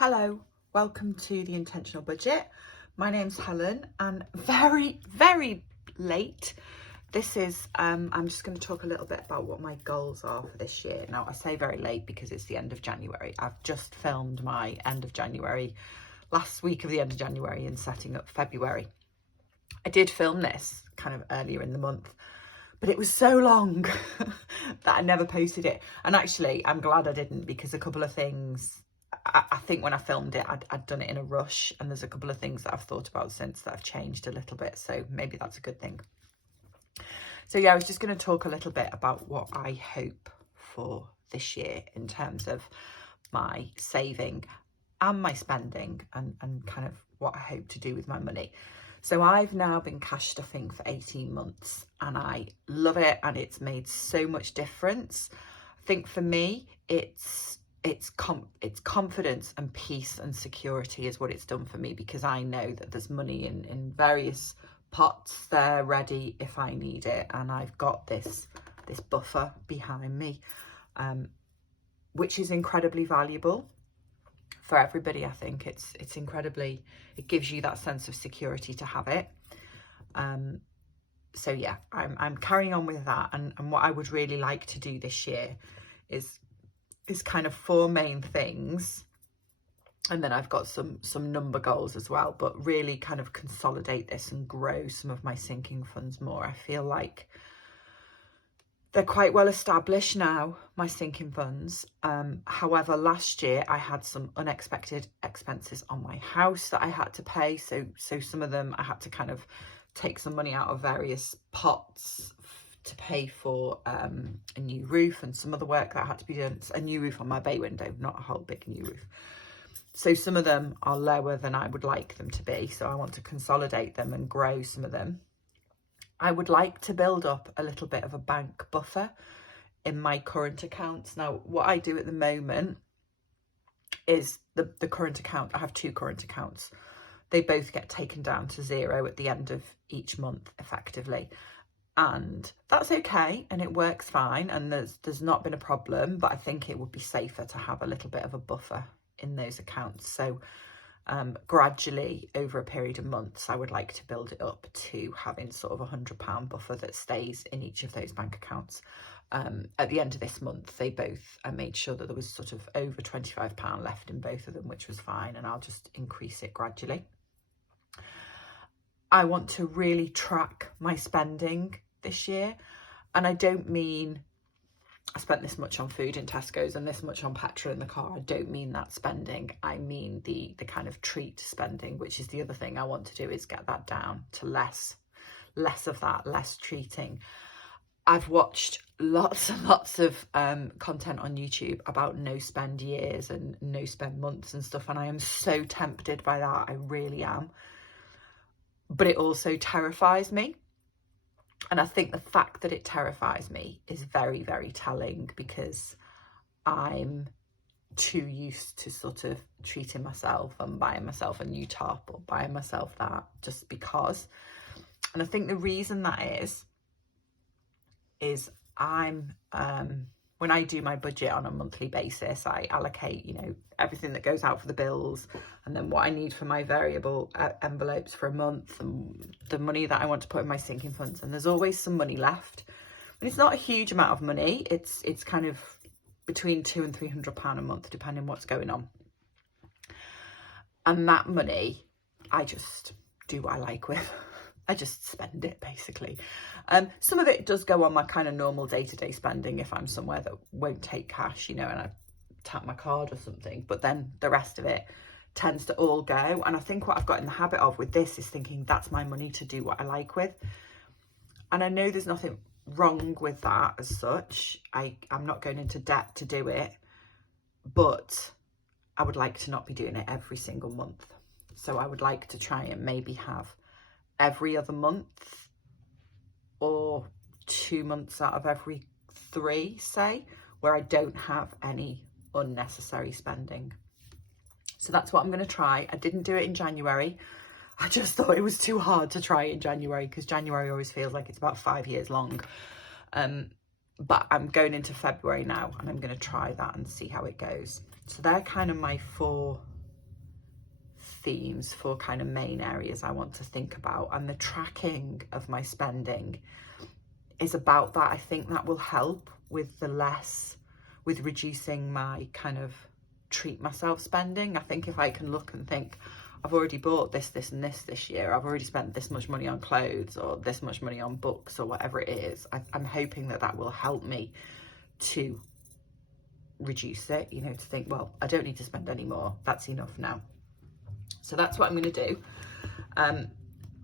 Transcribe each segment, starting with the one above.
Hello, welcome to the Intentional Budget. My name's Helen and very late. This is, I'm just going to talk a little bit about what my goals are for this year. Now, I say very late because it's the end of January. I've just filmed my end of January, last week of the end of January and setting up February. I did film this kind of earlier in the month, but it was so long that I never posted it. And actually, I'm glad I didn't, because a couple of things, I think when I filmed it, I'd done it in a rush, and there's a couple of things that I've thought about since that have changed a little bit. So maybe that's a good thing. So yeah, I was just going to talk a little bit about what I hope for this year in terms of my saving and my spending and kind of what I hope to do with my money. So I've now been cash stuffing for 18 months and I love it, and it's made so much difference. I think for me, it's confidence and peace and security is what it's done for me, because I know that there's money in various pots there ready if I need it, and I've got this buffer behind me, which is incredibly valuable for everybody. I think it's incredibly, it gives you that sense of security to have it. So yeah, I'm carrying on with that, and what I would really like to do this year is kind of 4 main things, and then I've got some number goals as well, but really kind of consolidate this and grow some of my sinking funds more. I feel like they're quite well established now, my sinking funds. However, last year I had some unexpected expenses on my house that I had to pay. So some of them I had to kind of take some money out of various pots to pay for a new roof and some other work that had to be done. A new roof on my bay window, not a whole big new roof. So some of them are lower than I would like them to be. So I want to consolidate them and grow some of them. I would like to build up a little bit of a bank buffer in my current accounts. Now, what I do at the moment is the current account. I have 2 current accounts. They both get taken down to 0 at the end of each month, effectively. And that's okay, and it works fine, and there's not been a problem, but I think it would be safer to have a little bit of a buffer in those accounts. So gradually over a period of months, I would like to build it up to having sort of £100 buffer that stays in each of those bank accounts. At the end of this month, I made sure that there was sort of over £25 left in both of them, which was fine, and I'll just increase it gradually. I want to really track my spending this year, and I don't mean I spent this much on food in Tesco's and this much on petrol in the car. I don't mean that spending. I mean the kind of treat spending, which is the other thing I want to do, is get that down to less of that, less treating. I've watched lots and lots of content on YouTube about no spend years and no spend months and stuff, and I am so tempted by that. I really am. But it also terrifies me. And I think the fact that it terrifies me is very, very telling, because I'm too used to sort of treating myself and buying myself a new top or buying myself that just because. And I think the reason that is I'm when I do my budget on a monthly basis, I allocate, everything that goes out for the bills, and then what I need for my variable envelopes for a month, and the money that I want to put in my sinking funds. And there's always some money left. And it's not a huge amount of money. It's kind of between £200 and £300 a month, depending what's going on. And that money, I just do what I like with. I just spend it, basically. Some of it does go on my kind of normal day-to-day spending if I'm somewhere that won't take cash, and I tap my card or something. But then the rest of it tends to all go. And I think what I've got in the habit of with this is thinking that's my money to do what I like with. And I know there's nothing wrong with that as such. I'm not going into debt to do it, but I would like to not be doing it every single month. So I would like to try and maybe have every other month, or 2 months out of every 3, say, where I don't have any unnecessary spending. So that's what I'm going to try. I didn't do it in January. I just thought it was too hard to try in January, because January always feels like it's about 5 years long. But I'm going into February now, and I'm going to try that and see how it goes. So they're kind of my 4 themes, 4 kind of main areas I want to think about, and the tracking of my spending is about that. I think that will help with with reducing my kind of treat myself spending. I think if I can look and think, I've already bought this and this year, I've already spent this much money on clothes or this much money on books or whatever it is, I'm hoping that will help me to reduce it, you know, to think, well, I don't need to spend any more, that's enough now. So that's what I'm going to do.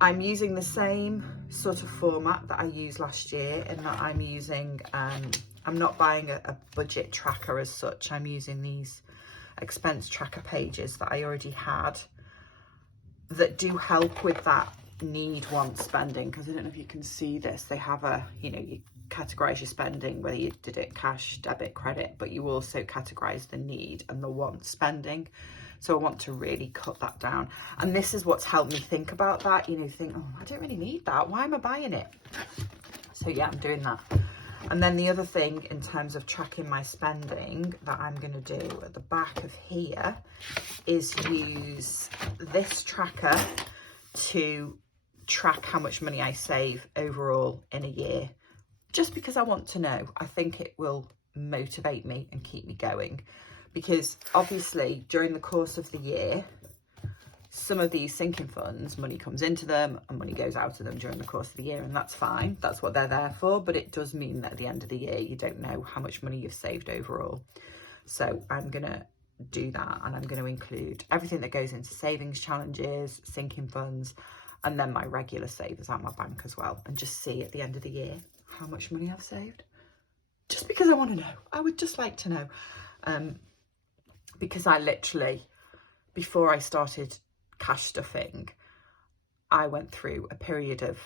I'm using the same sort of format that I used last year, in that I'm using, I'm not buying a budget tracker as such. I'm using these expense tracker pages that I already had that do help with that need, want spending, because I don't know if you can see this. They have a, you know, you categorize your spending, whether you did it cash, debit, credit, but you also categorize the need and the want spending. So I want to really cut that down. And this is what's helped me think about that, you know, think, oh, I don't really need that. Why am I buying it? So yeah, I'm doing that. And then the other thing in terms of tracking my spending that I'm going to do at the back of here is use this tracker to track how much money I save overall in a year, just because I want to know. I think it will motivate me and keep me going, because obviously during the course of the year, some of these sinking funds, money comes into them and money goes out of them during the course of the year, and that's fine. That's what they're there for. But it does mean that at the end of the year, you don't know how much money you've saved overall. So I'm going to do that, and I'm going to include everything that goes into savings challenges, sinking funds, and then my regular savers at my bank as well, and just see at the end of the year how much money I've saved. Just because I want to know. I would just like to know. Because I literally, before I started cash stuffing, I went through a period of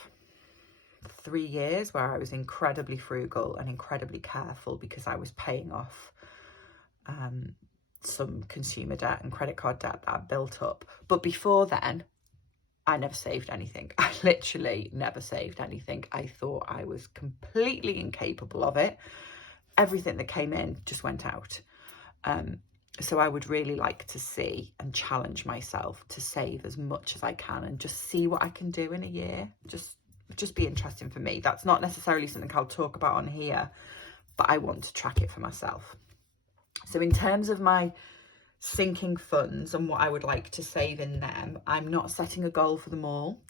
3 years where I was incredibly frugal and incredibly careful, because I was paying off some consumer debt and credit card debt that I built up. But before then, I never saved anything. I literally never saved anything. I thought I was completely incapable of it. Everything that came in just went out. So I would really like to see and challenge myself to save as much as I can and just see what I can do in a year. Just be interesting for me. That's not necessarily something I'll talk about on here, but I want to track it for myself. So in terms of my sinking funds and what I would like to save in them, I'm not setting a goal for them all.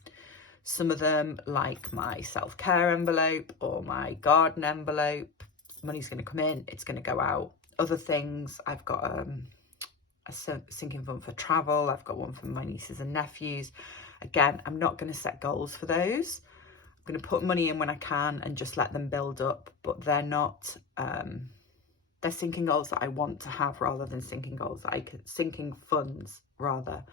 Some of them, like my self-care envelope or my garden envelope, money's going to come in, it's going to go out. Other things, I've got a sinking fund for travel. I've got one for my nieces and nephews. Again, I'm not going to set goals for those. I'm going to put money in when I can and just let them build up, but they're not, they're sinking goals that I want to have, rather than sinking goals that sinking funds rather,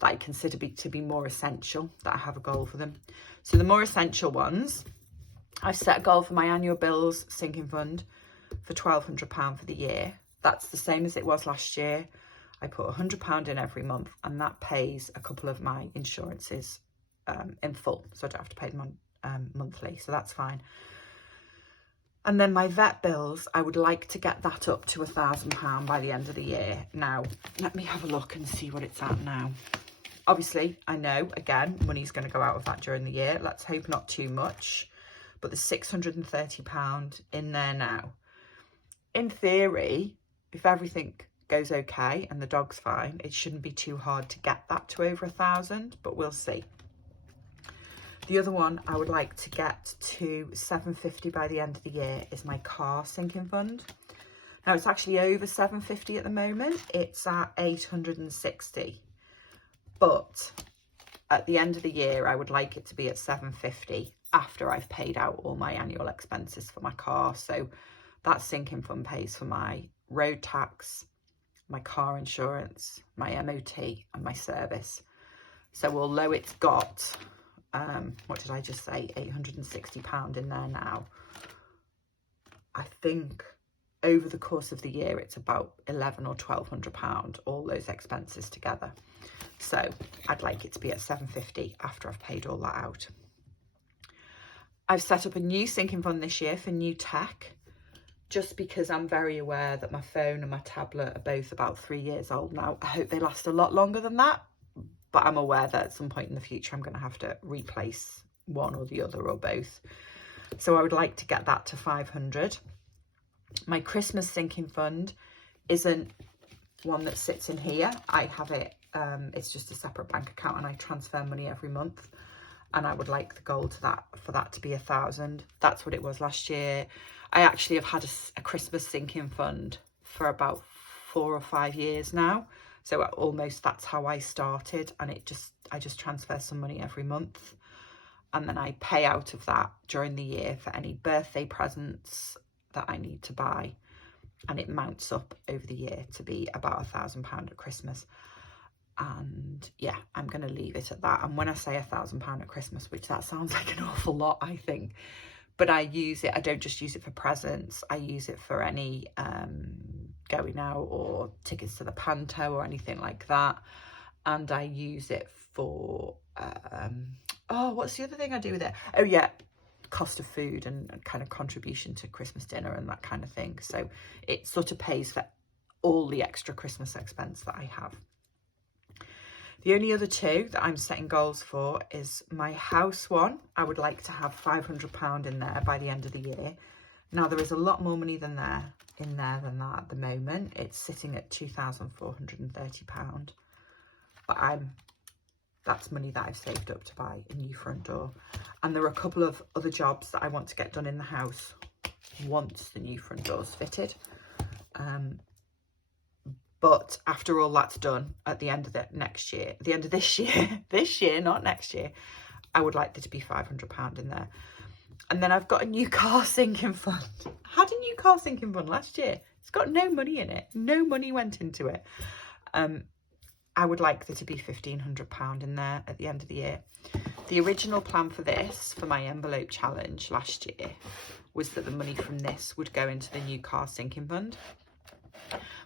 that I consider to be more essential, that I have a goal for them. So the more essential ones, I've set a goal for my annual bills sinking fund for £1,200 for the year. That's the same as it was last year. I put £100 in every month, and that pays a couple of my insurances in full, so I don't have to pay them on monthly, so that's fine. And then my vet bills, I would like to get that up to £1,000 by the end of the year. Now, let me have a look and see what it's at now. Obviously, I know, again, money's going to go out of that during the year. Let's hope not too much, but there's £630 in there now. In theory, if everything goes okay and the dog's fine, it shouldn't be too hard to get that to over 1,000, but we'll see. The other one I would like to get to 750 by the end of the year is my car sinking fund. Now it's actually over 750 at the moment. It's at 860. But at the end of the year, I would like it to be at 750 after I've paid out all my annual expenses for my car. So that sinking fund pays for my road tax, my car insurance, my MOT and my service. So although it's got, what did I just say, £860 in there now, I think over the course of the year, it's about £1,100 or £1,200, all those expenses together. So I'd like it to be at 750 after I've paid all that out. I've set up a new sinking fund this year for new tech, just because I'm very aware that my phone and my tablet are both about 3 years old now. I hope they last a lot longer than that, but I'm aware that at some point in the future I'm going to have to replace one or the other or both. So I would like to get that to 500. My Christmas sinking fund isn't one that sits in here. I have it, it's just a separate bank account, and I transfer money every month. And I would like the goal to that, for that to be 1,000. That's what it was last year. I actually have had a Christmas sinking fund for about 4 or 5 years now. So almost that's how I started, and I just transfer some money every month, and then I pay out of that during the year for any birthday presents that I need to buy, and it mounts up over the year to be about £1,000 at Christmas. And yeah, I'm going to leave it at that. And when I say £1,000 at Christmas, which that sounds like an awful lot, I think, but I use it, I don't just use it for presents, I use it for any going out or tickets to the Panto or anything like that. And I use it for, oh, what's the other thing I do with it? Oh yeah, cost of food and kind of contribution to Christmas dinner and that kind of thing. So it sort of pays for all the extra Christmas expense that I have. The only other two that I'm setting goals for is my house one. I would like to have £500 in there by the end of the year. Now there is a lot more money than that at the moment. It's sitting at £2,430, but that's money that I've saved up to buy a new front door. And there are a couple of other jobs that I want to get done in the house once the new front door's fitted. But after all that's done, at the end of this year, not next year, I would like there to be £500 in there. And then I've got a new car sinking fund. I had a new car sinking fund last year. It's got no money in it. No money went into it. I would like there to be £1,500 in there at the end of the year. The original plan for this, for my envelope challenge last year, was that the money from this would go into the new car sinking fund.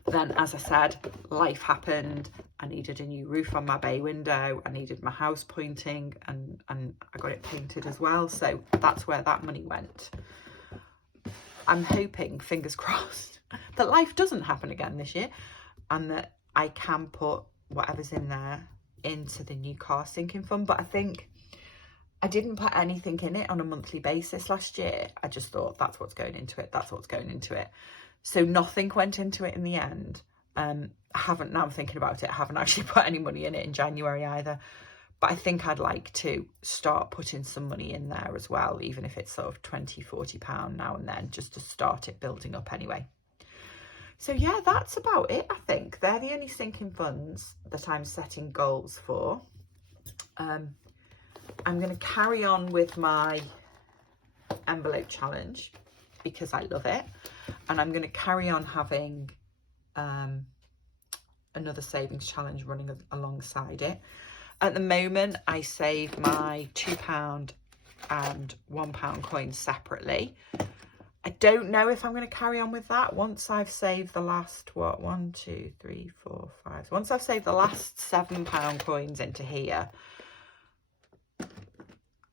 But then, as I said, life happened. I needed a new roof on my bay window. I needed my house pointing, and I got it painted as well. So that's where that money went. I'm hoping, fingers crossed, that life doesn't happen again this year, and that I can put whatever's in there into the new car sinking fund. But I think I didn't put anything in it on a monthly basis last year. I just thought that's what's going into it. That's what's going into it. So nothing went into it in the end. I haven't, now I'm thinking about it, I haven't actually put any money in it in January either. But I think I'd like to start putting some money in there as well, even if it's sort of £20, £40 now and then, just to start it building up anyway. So yeah, that's about it, I think. They're the only sinking funds that I'm setting goals for. I'm going to carry on with my envelope challenge because I love it. And I'm going to carry on having another savings challenge running alongside it. At the moment, I save my £2 and £1 coins separately. I don't know if I'm going to carry on with that once I've saved the last, once I've saved the last £7 coins into here.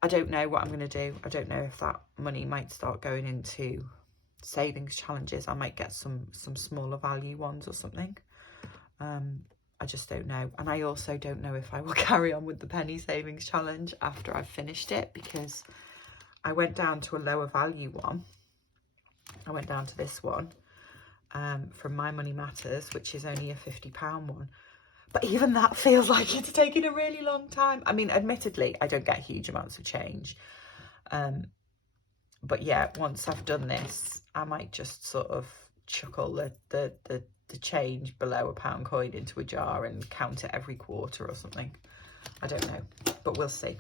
I don't know what I'm going to do. I don't know if that money might start going into savings challenges. I might get some smaller value ones or something. I just don't know. And I also don't know if I will carry on with the penny savings challenge after I've finished it, because I went down to a lower value one. I went down to this one from My Money Matters, which is only a £50 one. But even that feels like it's taking a really long time. I mean, admittedly, I don't get huge amounts of change. But yeah, once I've done this, I might just sort of chuck all the change below a £1 coin into a jar and count it every quarter or something. I don't know, but we'll see.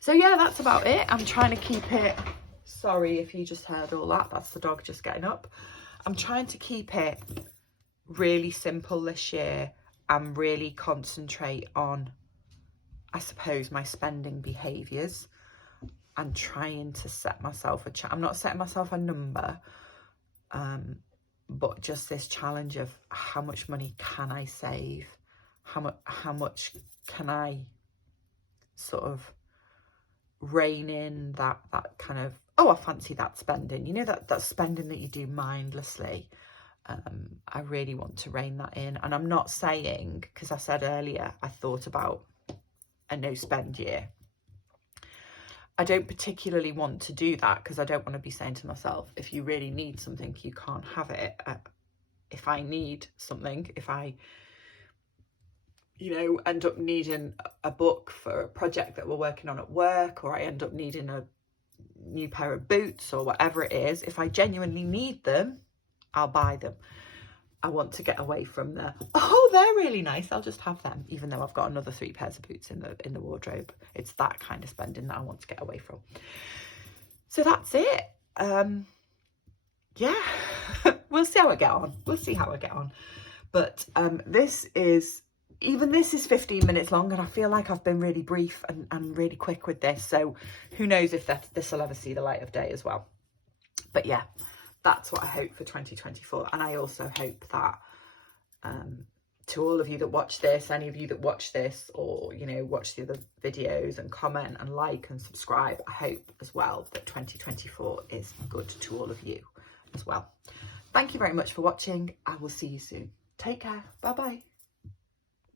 So yeah, that's about it. I'm trying to keep it, sorry if you just heard all that, that's the dog just getting up. I'm trying to keep it really simple this year and really concentrate on, I suppose, my spending behaviours, and trying to set myself I'm not setting myself a number, but just this challenge of how much money can I save, how much can I sort of rein in that kind of, oh, I fancy that spending, you know, that spending that you do mindlessly. I really want to rein that in. And I'm not saying, because I said earlier, I thought about a no spend year. I don't particularly want to do that, because I don't want to be saying to myself, if you really need something, you can't have it. If I need something, if I, you know, end up needing a book for a project that we're working on at work, or I end up needing a new pair of boots or whatever it is, if I genuinely need them, I'll buy them. I want to get away from the, oh, they're really nice, I'll just have them, even though I've got another 3 pairs of boots in the wardrobe. It's that kind of spending that I want to get away from. So that's it. Yeah, we'll see how I get on. We'll see how I get on. But this is 15 minutes long, and I feel like I've been really brief and really quick with this. So who knows if this will ever see the light of day as well. But yeah, that's what I hope for 2024. And I also hope that to all of you that watch this, any of you that watch this, or, you know, watch the other videos and comment and like and subscribe, I hope as well that 2024 is good to all of you as well. Thank you very much for watching. I will see you soon. Take care. Bye bye.